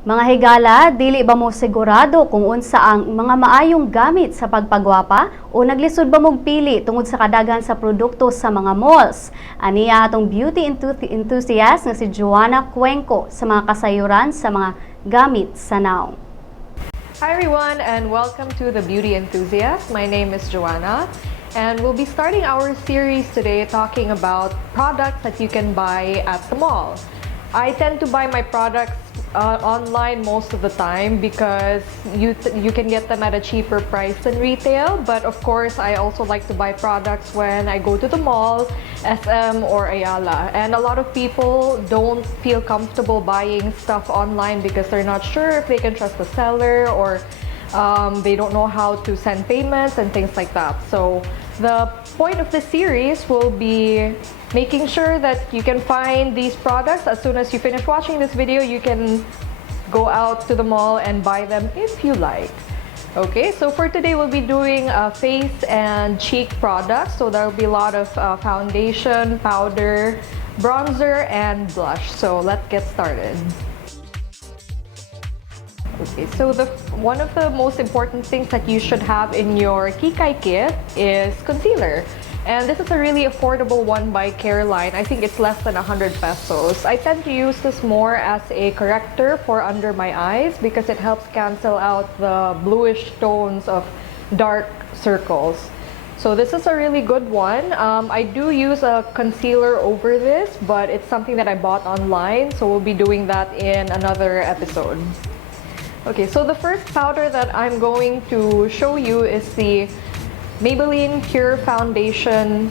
Mga higala, dili ba mo sigurado kung unsa ang mga maayong gamit sa pagpagwapa o naglisod ba mong pili tungod sa kadaghan sa produkto sa mga malls? Aniya atong beauty enthusiast nga si Joanna Cuenco sa mga kasayuran sa mga gamit sa naong. Hi everyone and welcome to the Beauty Enthusiast. My name is Joanna and we'll be starting our series today talking about products that you can buy at the mall. I tend to buy my products online most of the time because you can get them at a cheaper price than retail, but of course I also like to buy products when I go to the mall, SM or Ayala. And a lot of people don't feel comfortable buying stuff online because they're not sure if they can trust the seller or they don't know how to send payments and things like that. So the point of this series will be making sure that you can find these products. As soon as you finish watching this video, you can go out to the mall and buy them if you like. Okay, so for today we'll be doing face and cheek products. So there will be a lot of foundation, powder, bronzer, and blush. So let's get started. Okay, so one of the most important things that you should have in your Kikay kit is concealer. And this is a really affordable one by Careline. I think it's less than 100 pesos. I tend to use this more as a corrector for under my eyes because it helps cancel out the bluish tones of dark circles. So this is a really good one. I do use a concealer over this, but it's something that I bought online, so we'll be doing that in another episode. Okay, so the first powder that I'm going to show you is the Maybelline Pure Foundation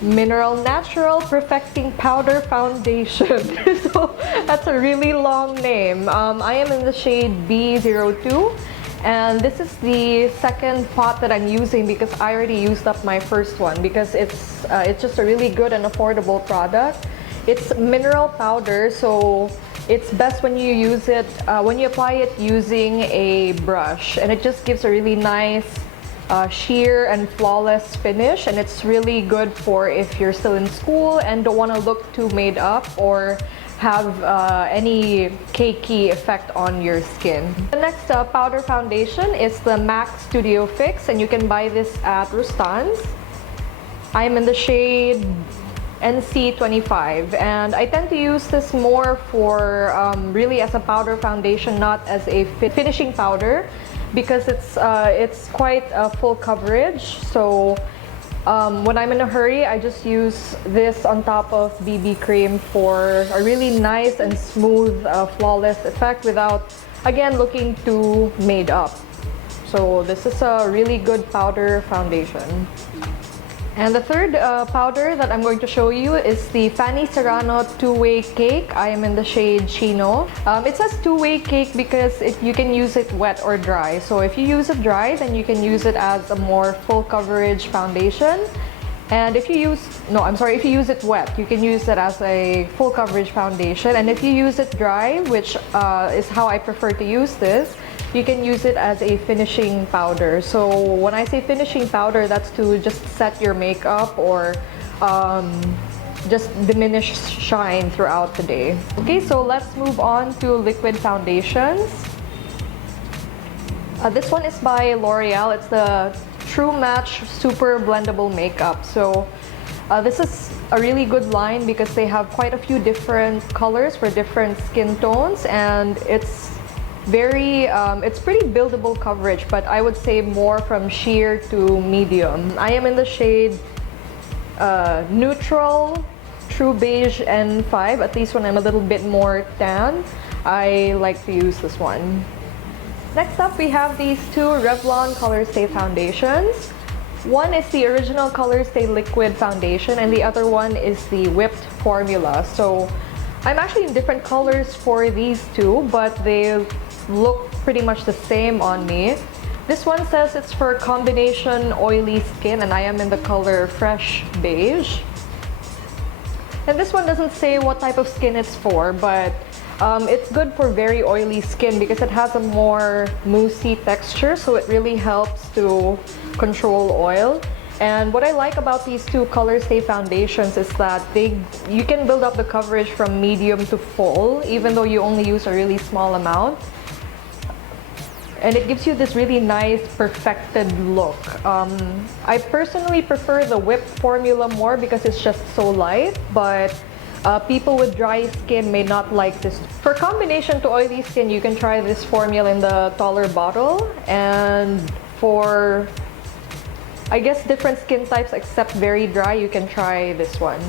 Mineral Natural Perfecting Powder Foundation. So that's a really long name. I am in the shade B02 and this is the second pot that I'm using because I already used up my first one because it's just a really good and affordable product. It's mineral powder, so it's best when you use it, when you apply it using a brush, and it just gives a really nice sheer and flawless finish, and it's really good for if you're still in school and don't want to look too made up or have any cakey effect on your skin. The next powder foundation is the MAC Studio Fix, and you can buy this at Rustan's. I'm in the shade NC25, and I tend to use this more for really as a powder foundation, not as a finishing powder, because it's quite a full coverage. So when I'm in a hurry, I just use this on top of BB cream for a really nice and smooth, flawless effect without, again, looking too made up. So this is a really good powder foundation. And the third powder that I'm going to show you is the Fanny Serrano Two-Way Cake. I am in the shade Chino. It says two-way cake because you can use it wet or dry. So if you use it dry, then you can use it as a more full coverage foundation. And if you use it wet, you can use it as a full coverage foundation. And if you use it dry, which is how I prefer to use this, you can use it as a finishing powder. So when I say finishing powder, that's to just set your makeup or just diminish shine throughout the day. Okay, so let's move on to liquid foundations. This one is by L'Oreal. It's the True Match Super Blendable Makeup. So this is a really good line because they have quite a few different colors for different skin tones, and it's pretty buildable coverage, but I would say more from sheer to medium. I am in the shade Neutral True Beige N5, at least when I'm a little bit more tan. I like to use this one. Next up, we have these two Revlon Color Stay foundations. One is the original Color Stay Liquid Foundation and the other one is the Whipped Formula. So I'm actually in different colors for these two, but they look pretty much the same on me. This one says it's for combination oily skin, and I am in the color Fresh Beige. And this one doesn't say what type of skin it's for, but it's good for very oily skin because it has a more moussey texture, so it really helps to control oil. And what I like about these two Color Stay foundations is that you can build up the coverage from medium to full, even though you only use a really small amount. And it gives you this really nice, perfected look. I personally prefer the whipped formula more because it's just so light, but people with dry skin may not like this. For combination to oily skin, you can try this formula in the taller bottle. And for, I guess, different skin types except very dry, you can try this one.